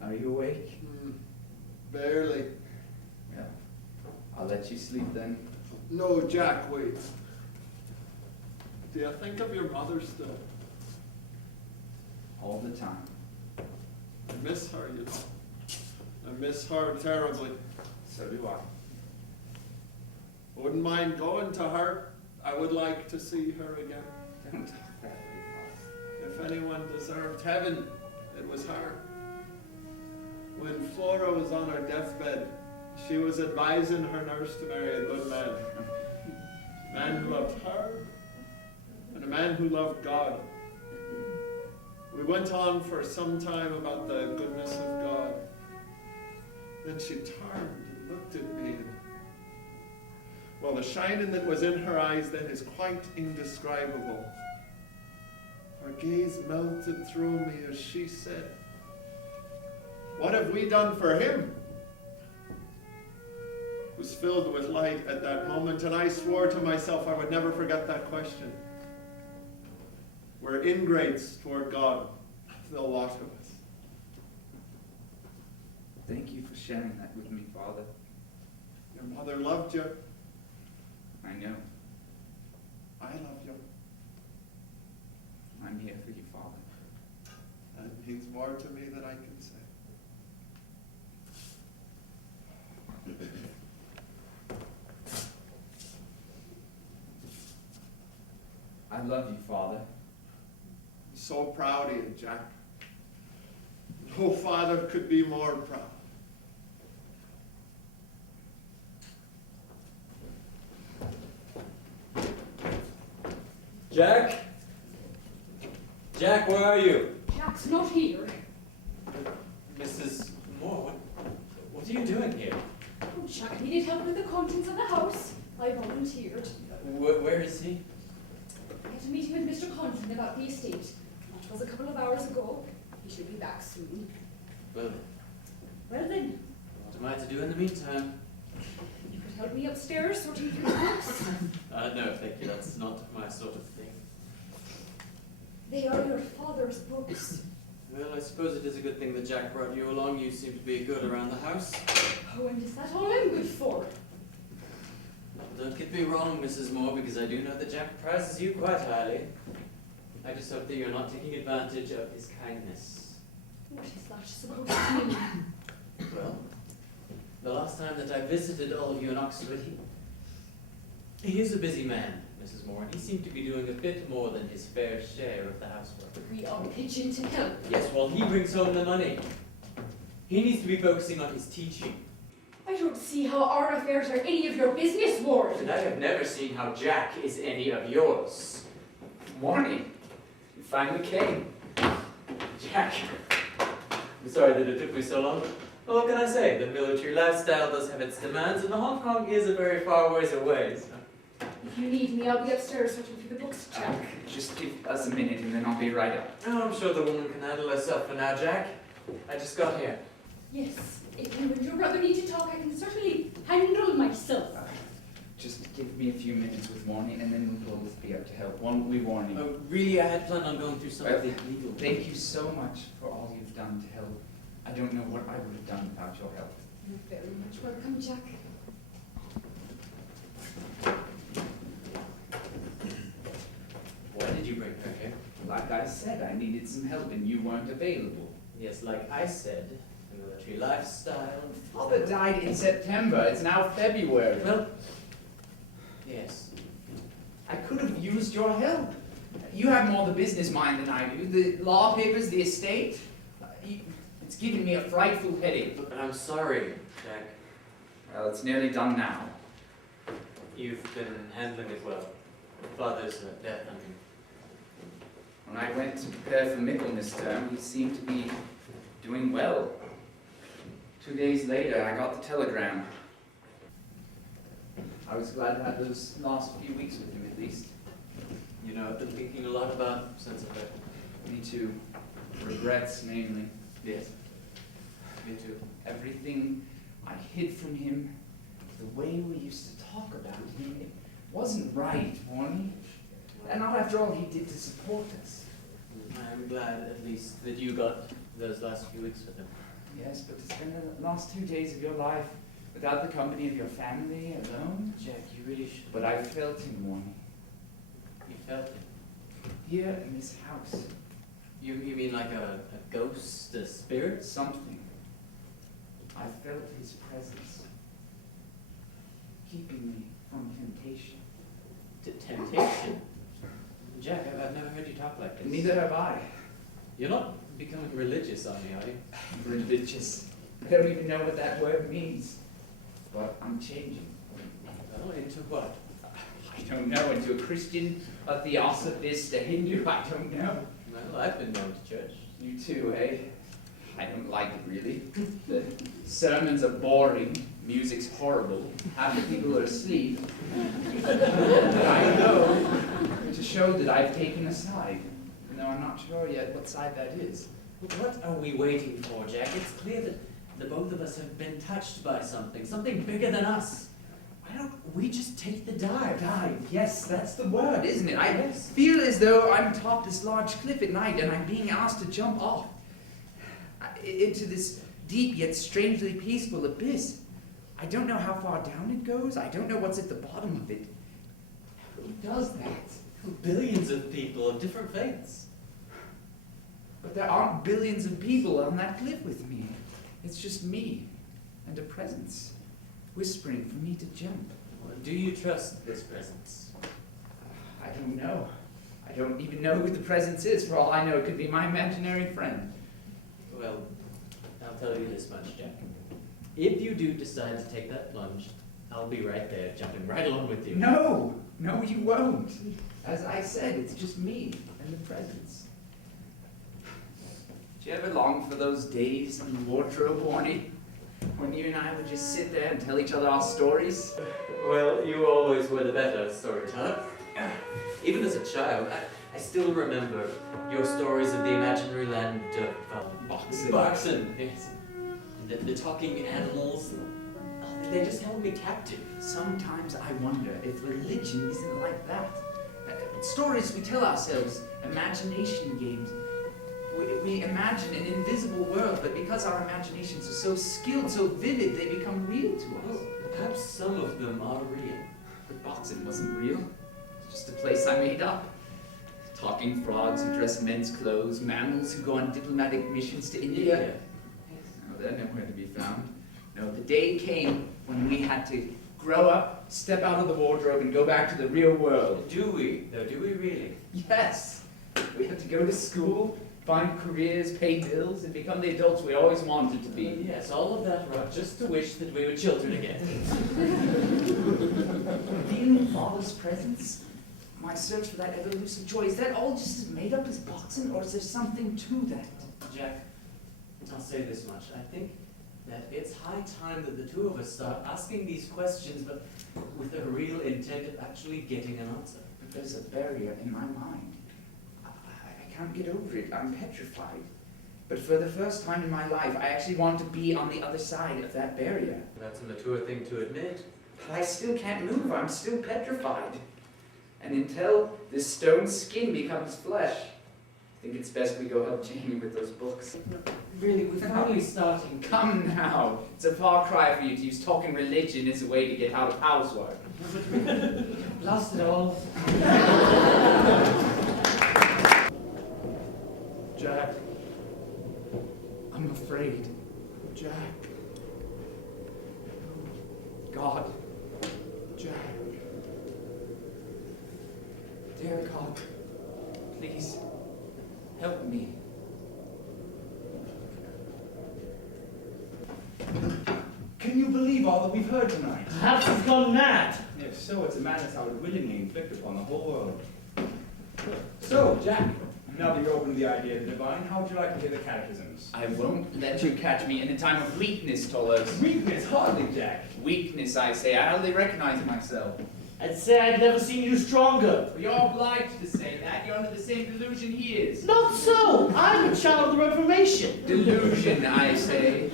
Are you awake? Barely. Well, I'll let you sleep then. No, Jack, wait. Do you think of your mother still? All the time. I miss her, you know. I miss her terribly. So do I. I wouldn't mind going to her. I would like to see her again. Don't talk that way, If anyone deserved heaven, it was her. When Flora was on her deathbed, she was advising her nurse to marry a good man. A man who loved her, and a man who loved God. We went on for some time about the goodness of God. Then she turned and looked at me, and well, the shining that was in her eyes then is quite indescribable. Her gaze melted through me as she said, "What have we done for him?" I was filled with light at that moment, and I swore to myself I would never forget that question. We're ingrates toward God, the lot of us. Thank you for sharing that with me, Father. Your mother loved you. I know. I love you. I'm here for you, Father. That means more to me than I can say. I love you, Father. I'm so proud of you, Jack. No father could be more proud. Jack? Jack, where are you? Jack's not here. Mrs. Moore, what are you doing here? Oh, Jack needed help with the contents of the house. I volunteered. Where is he? I had a meeting with Mr. Conklin about the estate. That was a couple of hours ago. He should be back soon. Well, Well then, what am I to do in the meantime? you could help me upstairs sorting through the books. No, thank you. That's not my sort of thing. They are your father's books. Well, I suppose it is a good thing that Jack brought you along. You seem to be good around the house. Oh, and is that all I'm good for? Don't get me wrong, Mrs. Moore, because I do know that Jack prizes you quite highly. I just hope that you're not taking advantage of his kindness. What is that supposed to mean? Well, the last time that I visited all of you in Oxford, he is a busy man, Mrs. Moore, and he seemed to be doing a bit more than his fair share of the housework. We are pitching to help. Yes, well, he brings home the money. He needs to be focusing on his teaching. don't see how our affairs are any of your business, Ward. And I have never seen how Jack is any of yours. Morning. You finally came. Jack, I'm sorry that it took me so long. Well, what can I say? The military lifestyle does have its demands, and Hong Kong is a very far ways away. So. If you need me, I'll be upstairs searching through the books, Jack. Just give us a minute and then I'll be right up. Oh, I'm sure the woman can handle herself for now, Jack. I just got here. Yes, if you and your brother need to talk, I can certainly handle myself. Just give me a few minutes with Warning and then we'll both be up to help. Won't we, Warning? Oh, really? I had planned on going through some of the legal. Thank you so much for all you've done to help. I don't know what I would have done without your help. You're very much welcome, Jack. Why did you bring her here? Like I said, I needed some help and you weren't available. Yes, like I said, the military lifestyle. Father died in September. It's now February. Well, yes. I could have used your help. You have more the business mind than I do. The law papers, the estate. It's giving me a frightful headache. But I'm sorry, Jack. Well, it's nearly done now. You've been handling it well. Father's death, I mean. When I went to prepare for Michaelmas term, he seemed to be doing well. 2 days later, I got the telegram. I was glad to have those last few weeks with him, at least. You know, I've been thinking a lot about sense of it. Me too. Regrets, mainly. Yes. Me too. Everything I hid from him, the way we used to talk about him, it wasn't right, Warnie. And not after all he did to support us. I'm glad, at least, that you got those last few weeks with him. Yes, but to spend the last 2 days of your life without the company of your family, alone? Jack, you really should. But I felt him, Warnie. You felt him? Here in this house. You mean like a ghost, a spirit? Something. I felt his presence. Keeping me from temptation. Temptation? Jack, I've never heard you talk like this. Neither have I. You're not becoming religious on me, are you? Religious. I don't even know what that word means. But I'm changing. Oh, into what? I don't know. Into a Christian, a theosophist, a Hindu, I don't know. Well, I've been going to church. You too, eh? I don't like it, really. The sermons are boring. Music's horrible. Half the people are asleep. But I know to show that I've taken a side. No, I'm not sure yet what side that is. What are we waiting for, Jack? It's clear that the both of us have been touched by something bigger than us. Why don't we just take the dive? Dive, yes, that's the word, isn't it? I feel as though I'm atop this large cliff at night and I'm being asked to jump off into this deep yet strangely peaceful abyss. I don't know how far down it goes. I don't know what's at the bottom of it. Who does that? Billions of people of different faiths. But there aren't billions of people on that cliff with me. It's just me and a presence whispering for me to jump. Do you trust this presence? I don't know. I don't even know who the presence is. For all I know, it could be my imaginary friend. Well, I'll tell you this much, Jack. If you do decide to take that plunge, I'll be right there, jumping right along with you. No, you won't. As I said, it's just me and the presence. Did you ever long for those days in the wardrobe, Warnie? When you and I would just sit there and tell each other our stories? Well, you always were the better storyteller. Even as a child, I still remember your stories of the imaginary land of Boxen. Yes. The talking animals, they just held me captive. Sometimes I wonder if religion isn't like that. Stories we tell ourselves, imagination games. We imagine an invisible world, but because our imaginations are so skilled, so vivid, they become real to us. Well, perhaps some of them are real. But Boxen wasn't real. It's just a place I made up. Talking frogs who dress men's clothes, mammals who go on diplomatic missions to India. No, they're nowhere to be found. No, the day came when we had to grow up, step out of the wardrobe, and go back to the real world. Do we? Though, do we really? Yes. We had to go to school, find careers, pay bills, and become the adults we always wanted to be. Yes, all of that right, just to wish that we were children again. Feeling father's presence? My search for that ever-elusive joy, is that all just as made up as boxing, or is there something to that? Jack, I'll say this much. I think that it's high time that the two of us start asking these questions, but with a real intent of actually getting an answer. But there's a barrier in my mind. I can't get over it. I'm petrified. But for the first time in my life, I actually want to be on the other side of that barrier. That's a mature thing to admit. But I still can't move. I'm still petrified. And until this stone skin becomes flesh, I think it's best we go help Jamie with those books. Really, we're finally starting. Come now. It's a far cry for you to use talking religion as a way to get out of housework. Blast it all. Jack. I'm afraid. Jack. God. Jack. Dear God, please help me. Can you believe all that we've heard tonight? Perhaps he's gone mad. If so, it's a madness I would willingly inflict upon the whole world. So, Jack, now that you're open to the idea of the divine, how would you like to hear the catechisms? I won't let you catch me in a time of weakness, Tolos. Weakness, hardly, Jack. Weakness, I say. I hardly recognize myself. I'd say I've never seen you stronger. You're obliged to say that. You're under the same delusion he is. Not so. I'm a child of the Reformation. Delusion, I say.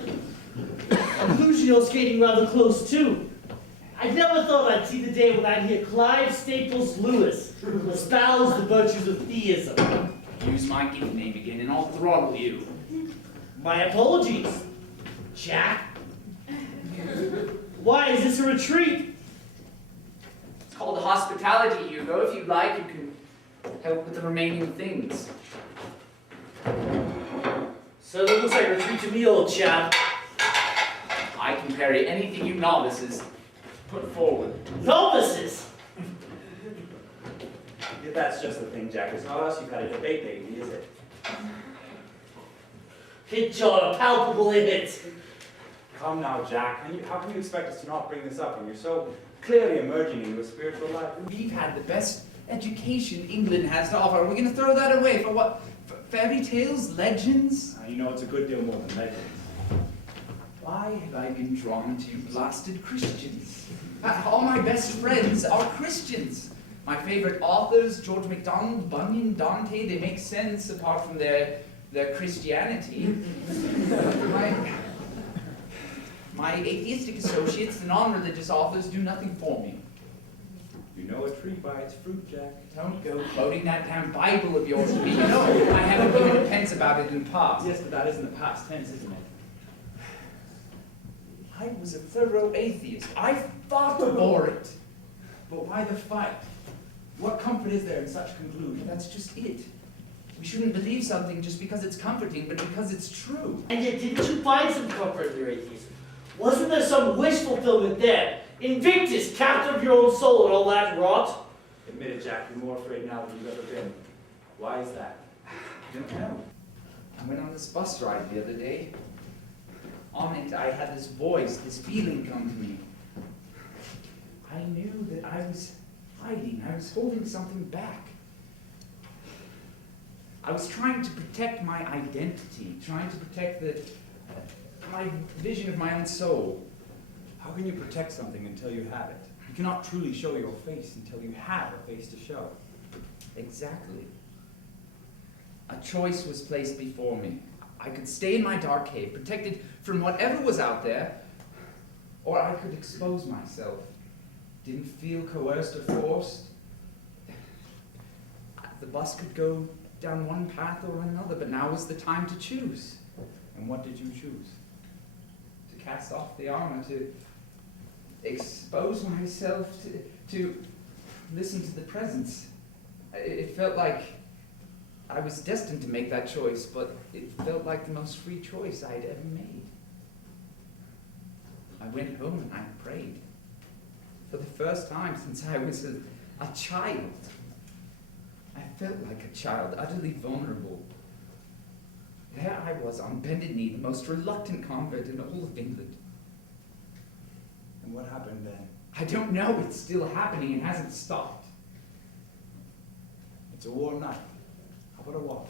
A delusion you're skating rather close to. I never thought I'd see the day when I'd hear Clive Staples Lewis espouse the virtues of theism. Use my given name again and I'll throttle you. My apologies, Jack. Why, is this a retreat? It's called hospitality, Hugo. If you'd like, you can help with the remaining things. So that looks like a retreat to me, old chap. I can parry anything you novices put forward. Novices? Yeah, that's just the thing, Jack. It's not us you've had a debate lately, is it? Hit John, a palpable image. Come now, Jack. How can you expect us to not bring this up when you're so clearly emerging into a spiritual life? We've had the best education England has to offer. Are we going to throw that away for what? For fairy tales? Legends? You know it's a good deal more than legends. Why have I been drawn to you blasted Christians? All my best friends are Christians. My favorite authors, George MacDonald, Bunyan, Dante, they make sense apart from their Christianity. My atheistic associates, the non-religious authors, do nothing for me. You know a tree by its fruit, Jack. Don't go quoting that damn Bible of yours to me. You know I haven't given a pence about it in the past. Yes, but that isn't the past tense, isn't it? I was a thorough atheist. I fought for it. But why the fight? What comfort is there in such conclusion? That's just it. We shouldn't believe something just because it's comforting, but because it's true. And yet, didn't you find some comfort in your atheism? Wasn't there some wish fulfillment there? Invictus, captain of your own soul and all that rot? Admit it, Jack, you're more afraid now than you've ever been. Why is that? I don't know. I went on this bus ride the other day. On it, I had this voice, this feeling come to me. I knew that I was hiding. I was holding something back. I was trying to protect my identity, trying to protect my vision of my own soul. How can you protect something until you have it? You cannot truly show your face until you have a face to show. Exactly. A choice was placed before me. I could stay in my dark cave, protected from whatever was out there, or I could expose myself. Didn't feel coerced or forced. The bus could go down one path or another, but now was the time to choose. And what did you choose? To cast off the armor, to expose myself, to listen to the presence. It felt like I was destined to make that choice, but it felt like the most free choice I'd ever made. I went home and I prayed. For the first time since I was a child. I felt like a child, utterly vulnerable. There I was, on bended knee, the most reluctant convert in all of England. And what happened then? I don't know, it's still happening and hasn't stopped. It's a warm night. How about a walk?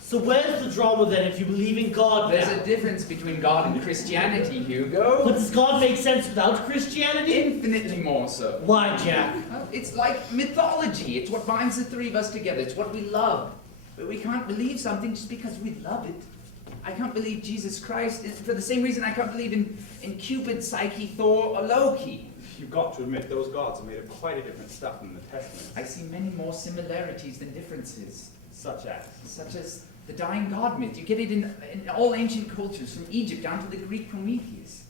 So where's the drama then if you believe in God There's now? a difference between God and Christianity, Hugo. But does God make sense without Christianity? Infinitely more so. Why, Jack? Well, it's like mythology. It's what binds the three of us together. It's what we love. But we can't believe something just because we love it. I can't believe Jesus Christ for the same reason I can't believe in Cupid, Psyche, Thor, or Loki. You've got to admit those gods are made of quite a different stuff than the Testament. I see many more similarities than differences. Such as The dying god myth. You get it in all ancient cultures, from Egypt down to the Greek Prometheus.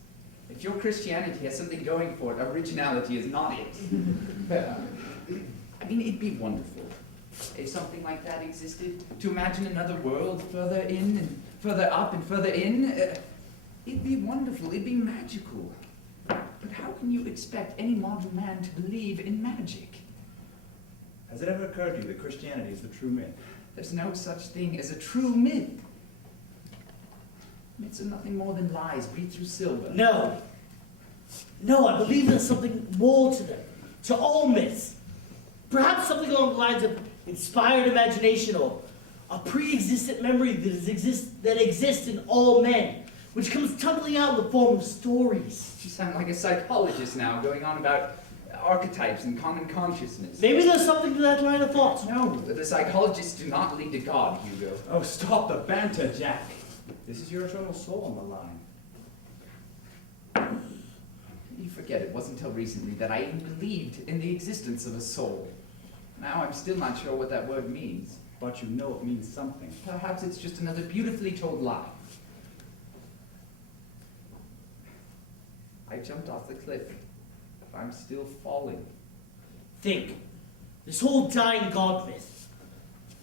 If your Christianity has something going for it, originality is not it. I mean, it'd be wonderful if something like that existed. To imagine another world further in and further up and further in. It'd be wonderful. It'd be magical. But how can you expect any modern man to believe in magic? Has it ever occurred to you that Christianity is the true myth? There's no such thing as a true myth. Myths are nothing more than lies breathed through silver. No. No, I believe there's something more to them. To all myths. Perhaps something along the lines of inspired imagination or a pre-existent memory that exists in all men, which comes tumbling out in the form of stories. You sound like a psychologist now, going on about archetypes and common consciousness. Maybe there's something to that line of thought. No, the psychologists do not lead to God, Hugo. Oh, stop the banter, Jack. This is your eternal soul on the line. You forget it wasn't until recently that I even believed in the existence of a soul. Now I'm still not sure what that word means. But you know it means something. Perhaps it's just another beautifully told lie. I jumped off the cliff. I'm still falling. Think. This whole dying God myth.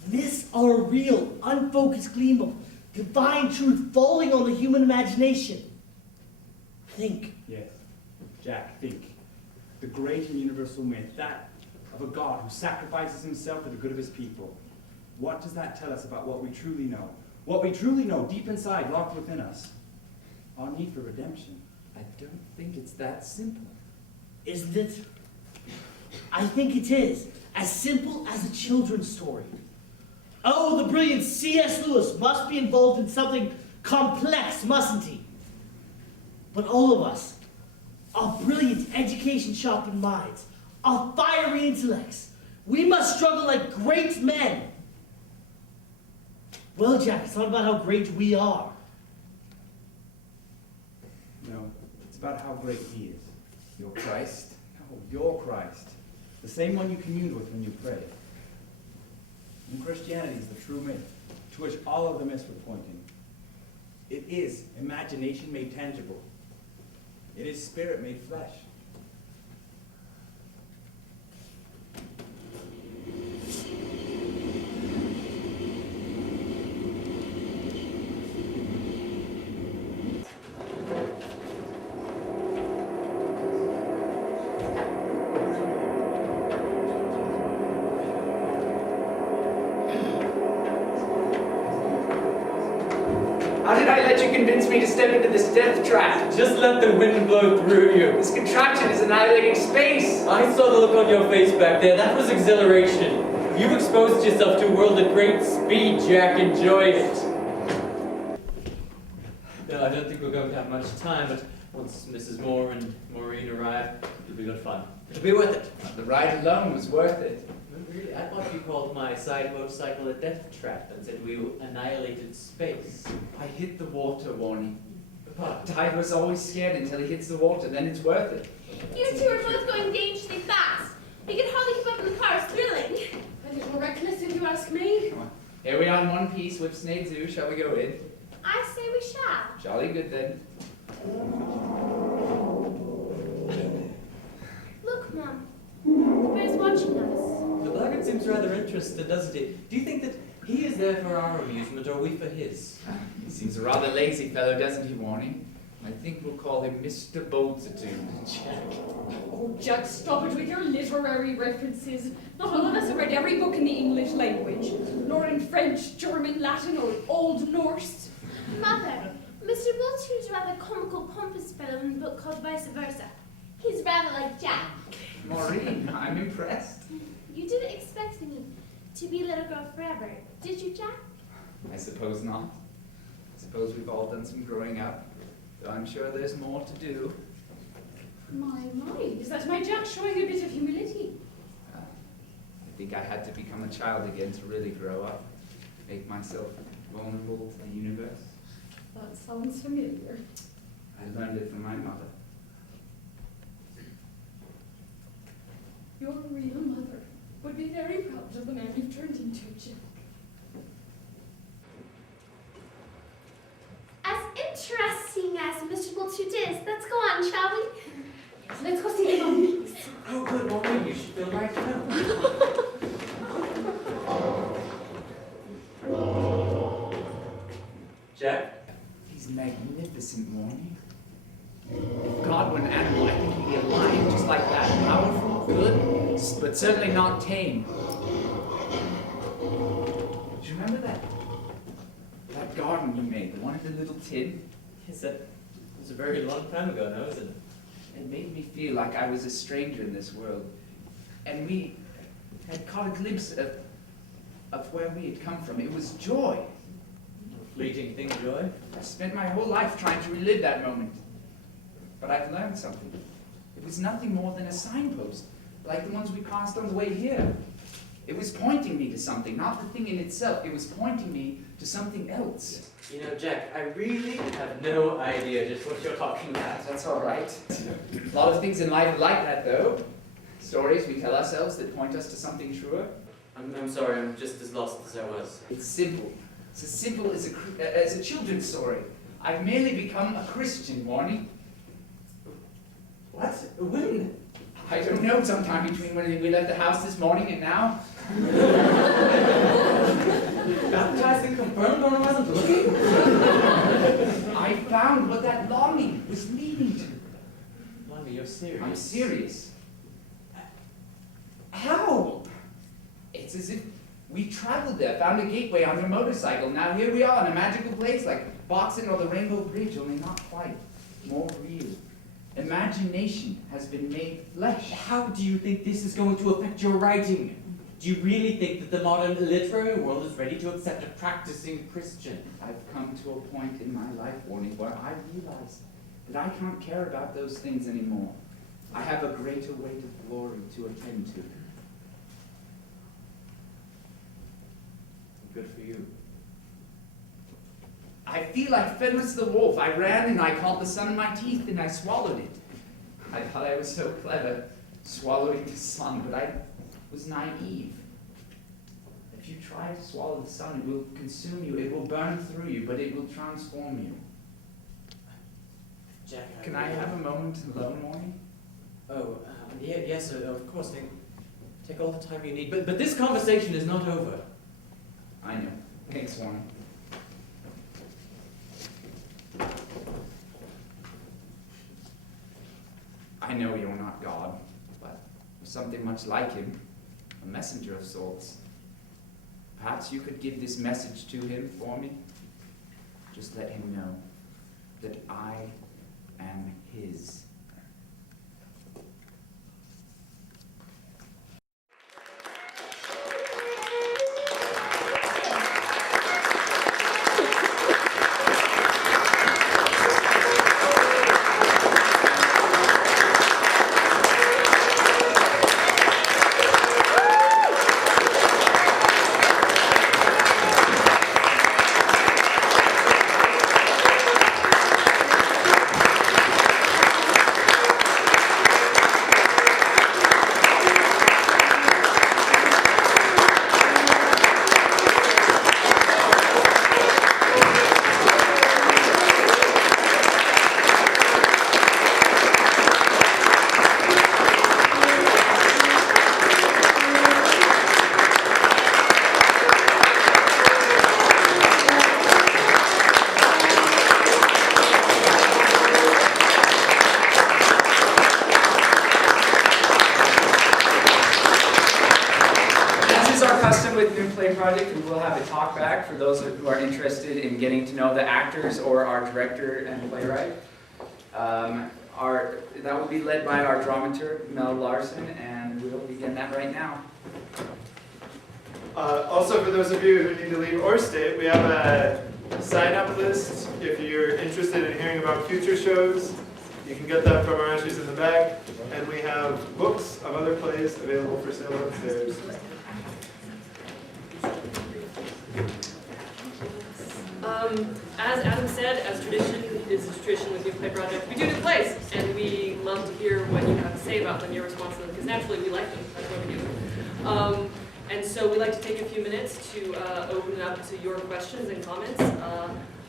Myths are a real, unfocused gleam of divine truth falling on the human imagination. Think. Yes. Jack, think. The great and universal myth, that of a God who sacrifices himself for the good of his people. What does that tell us about what we truly know? What we truly know deep inside, locked within us. Our need for redemption. I don't think it's that simple. Isn't it? I think it is. As simple as a children's story. Oh, the brilliant C.S. Lewis must be involved in something complex, mustn't he? But all of us, our brilliant education-sharpened minds, our fiery intellects, we must struggle like great men. Well, Jack, it's not about how great we are. No, it's about how great he is. Your Christ? No, your Christ. The same one you commune with when you pray. And Christianity is the true myth, to which all of the myths were pointing. It is imagination made tangible. It is spirit made flesh. How did I let you convince me to step into this death trap? Just let the wind blow through you. This contraption is annihilating space. I saw the look on your face back there. That was exhilaration. You've exposed yourself to a world at great speed, Jack. Enjoy it. No, I don't think we're going to have much time, but once Mrs. Moore and Maureen arrive, it'll be good fun. It'll be worth it. The ride alone was worth it. Really, I thought you called my side motorcycle a death trap and said we annihilated space. I hit the water warning. Tide was always scared until he hits the water, then it's worth it. You two are both going dangerously fast. We can hardly keep up in the car. It's thrilling. A little reckless if you ask me. Come on. Here we are in one piece with Snade Zoo. Shall we go in? I say we shall. Jolly good then. Look, Mum. The bear's watching us. The blackguard seems rather interested, doesn't he? Do you think that he is there for our amusement or we for his? He seems a rather lazy fellow, doesn't he, Warning? I think we'll call him Mr. Bultitude. Oh, Jack, stop it with your literary references. Not all of us have read every book in the English language, nor in French, German, Latin, or Old Norse. Mother, Mr. Bultude's rather comical, pompous fellow in a book called Vice Versa. He's rather like Jack. Maureen, I'm impressed. You didn't expect me to be a little girl forever, did you, Jack? I suppose not. I suppose we've all done some growing up, though I'm sure there's more to do. My, is that my Jack showing a bit of humility? I think I had to become a child again to really grow up, make myself vulnerable to the universe. That sounds familiar. I learned it from my mother. Your real mother would be very proud of the man you've turned into, Jack. As interesting as Mr. Bultude is, let's go on, shall we? Yes, let's go see the monkeys. Oh, good morning. You should feel right now. Jack? He's magnificent, Warnie. If God were an animal, I think he'd be a lion just like that. Powerful, good, but certainly not tame. Do you remember that garden you made, the one in the little tin? Yes, that was a very long time ago now, isn't it? It made me feel like I was a stranger in this world. And we had caught a glimpse of where we had come from. It was joy. Fleeting thing, Joy. I spent my whole life trying to relive that moment. But I've learned something. It was nothing more than a signpost, like the ones we passed on the way here. It was pointing me to something, not the thing in itself. It was pointing me to something else. You know, Jack, I really have no idea just what you're talking about. That's all right. A lot of things in life are like that, though. Stories we tell ourselves that point us to something truer. I'm sorry, I'm just as lost as I was. It's simple. It's as simple as a children's story. I've merely become a Christian, Warnie. What? When? I don't know, sometime between when we left the house this morning and now. Baptized and confirmed when I wasn't looking? I found what that longing was leading to. Lonnie, you're serious. I'm serious. How? It's as if we traveled there, found a gateway on a motorcycle. Now here we are in a magical place like Boxing or the Rainbow Bridge, only not quite. More real. Imagination has been made flesh. How do you think this is going to affect your writing? Do you really think that the modern literary world is ready to accept a practicing Christian? I've come to a point in my life, Warnie, where I realize that I can't care about those things anymore. I have a greater weight of glory to attend to. Good for you. I feel like Fenris the wolf. I ran and I caught the sun in my teeth and I swallowed it. I thought I was so clever, swallowing the sun, but I was naive. If you try to swallow the sun, it will consume you, it will burn through you, but it will transform you. Jack, Can I have a moment alone, Warnie? Oh, yes, of course. Take all the time you need. But this conversation is not over. I know. Thanks, Warnie. I know you're not God, but something much like him, a messenger of sorts. Perhaps you could give this message to him for me? Just let him know that I am his. play project, we will have a talk back for those who are interested in getting to know the actors or our director and playwright. That will be led by our dramaturg, Mel Larson, and we'll begin that right now. Also, for those of you who need to leave or stay, we have a sign-up list. If you're interested in hearing about future shows, you can get that from our entries in the back. And we have books of other plays available for sale upstairs. As Adam said, as tradition is a tradition with New Play Project, we do new plays, and we love to hear what you have to say about them, your response to them, because naturally we like them, that's what we do. And so we like to take a few minutes to open it up to your questions and comments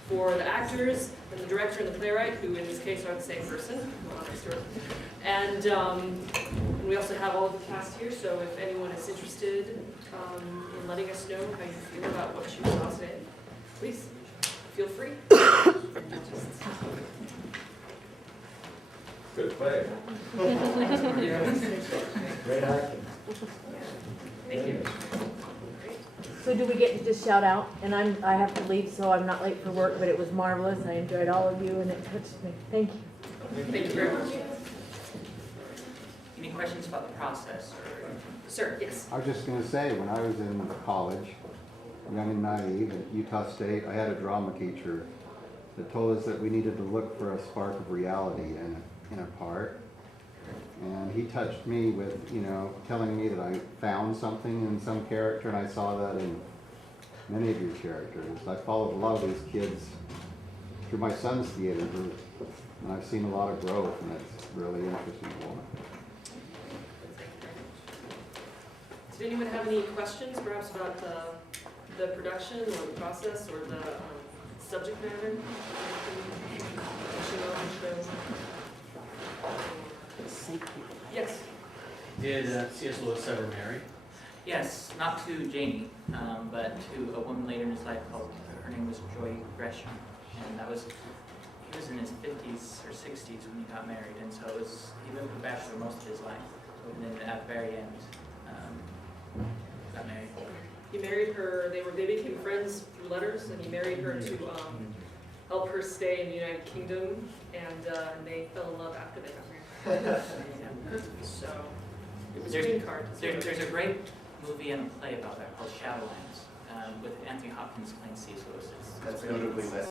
for the actors and the director and the playwright, who in this case are the same person, Mahonri Stewart. And we also have all of the cast here, so if anyone is interested in letting us know how you feel about what you saw today, please feel free. Good play. Great acting. Thank you. So do we get to just shout out? And I have to leave, so I'm not late for work, but it was marvelous. I enjoyed all of you, and it touched me. Thank you. Thank you very much. Any questions about the process? Sir, yes. I was just going to say, when I was in college, young and naive at Utah State, I had a drama teacher that told us that we needed to look for a spark of reality in a part. And he touched me with, telling me that I found something in some character, and I saw that in many of your characters. I followed a lot of these kids through my son's theater group, and I've seen a lot of growth, and it's really interesting for me. Did anyone have any questions, perhaps about the production or the process or the subject matter? Yes. Did C.S. Lewis ever marry? Yes, not to Janie, but to a woman later in his life called, her name was Joy Gresham, and he was in his 50s or 60s when he got married, and so he lived a bachelor most of his life, and then at the very end, got married. He married her, they became friends through letters, and he married her to help her stay in the United Kingdom, and they fell in love after they got married. So, it was a green card. There's a great movie and a play about that called Shadowlands, with Anthony Hopkins playing C.S. Lewis. That's notably less